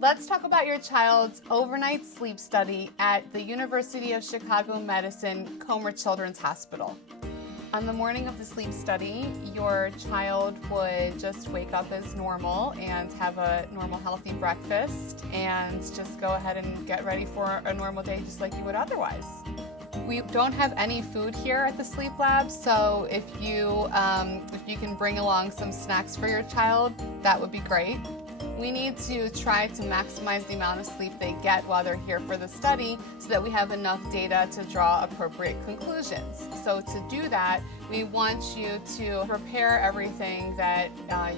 Let's talk about your child's overnight sleep study at the University of Chicago Medicine Comer Children's Hospital. On the morning of the sleep study, your child would just wake up as normal and have a normal healthy breakfast and just go ahead and get ready for a normal day just like you would otherwise. We don't have any food here at the sleep lab, so if you can bring along some snacks for your child, that would be great. We need to try to maximize the amount of sleep they get while they're here for the study so that we have enough data to draw appropriate conclusions. So to do that, we want you to prepare everything that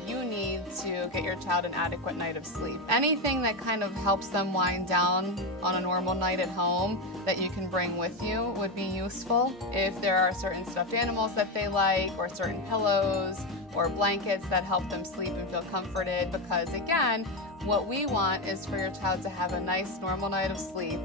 you need to get your child an adequate night of sleep. Anything that kind of helps them wind down on a normal night at home that you can bring with you would be useful. If there are certain stuffed animals that they like, or certain pillows, or blankets that help them sleep and feel comforted, because again, what we want is for your child to have a nice normal night of sleep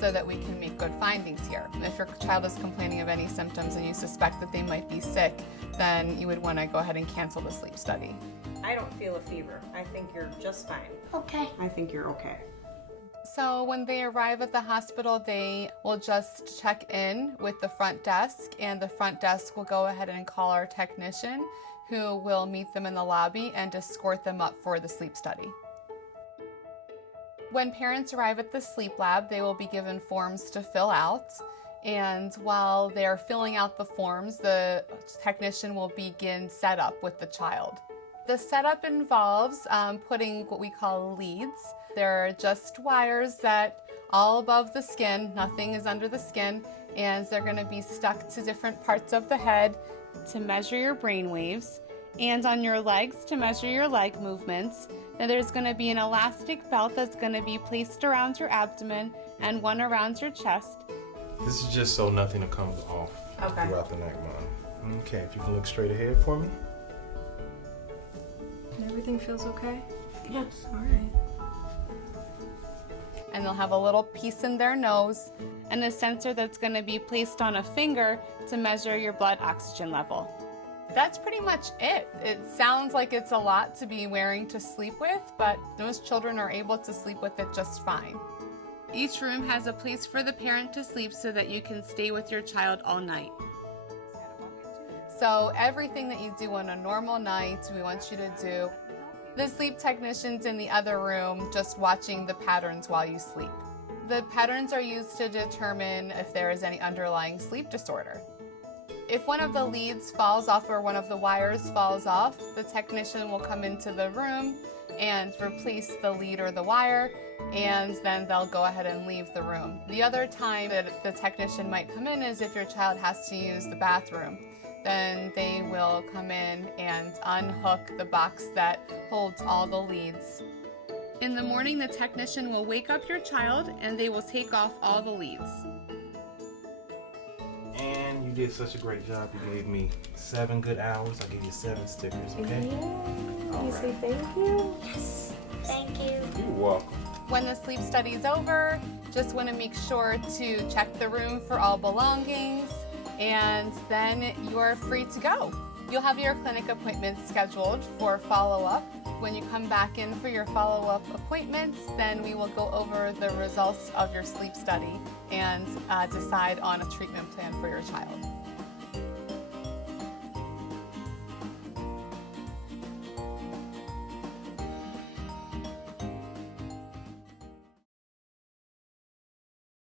so that we can make good findings here. If your child is complaining of any symptoms and you suspect that they might be sick, then you would want to go ahead and cancel the sleep study. I don't feel a fever. I think you're just fine. Okay. I think you're okay. So when they arrive at the hospital, they will just check in with the front desk, and the front desk will go ahead and call our technician, who will meet them in the lobby and escort them up for the sleep study. When parents arrive at the sleep lab, they will be given forms to fill out, and while they're filling out the forms, the technician will begin setup with the child. The setup involves putting what we call leads. They're just wires that all above the skin, nothing is under the skin, and they're going to be stuck to different parts of the head to measure your brain waves, and on your legs to measure your leg movements. Then there's going to be an elastic belt that's going to be placed around your abdomen and one around your chest. This is just so nothing comes off throughout the night, Mom. Okay, if you can look straight ahead for me. Everything feels okay? Yes. All right. And they'll have a little piece in their nose and a sensor that's going to be placed on a finger to measure your blood oxygen level. That's pretty much it. It sounds like it's a lot to be wearing to sleep with, but most children are able to sleep with it just fine. Each room has a place for the parent to sleep so that you can stay with your child all night. So everything that you do on a normal night, we want you to do. The sleep technician's in the other room just watching the patterns while you sleep. The patterns are used to determine if there is any underlying sleep disorder. If one of the leads falls off or one of the wires falls off, the technician will come into the room and replace the lead or the wire, and then they'll go ahead and leave the room. The other time that the technician might come in is if your child has to use the bathroom. Then they will come in and unhook the box that holds all the leads. In the morning, the technician will wake up your child and they will take off all the leads. And you did such a great job. You gave me 7 good hours. I gave you 7 stickers, okay? Can you say thank you? Yes. Thank you. You're welcome. When the sleep study's over, just want to make sure to check the room for all belongings, and then you're free to go. You'll have your clinic appointments scheduled for follow-up. When you come back in for your follow-up appointments, then we will go over the results of your sleep study and decide on a treatment plan for your child.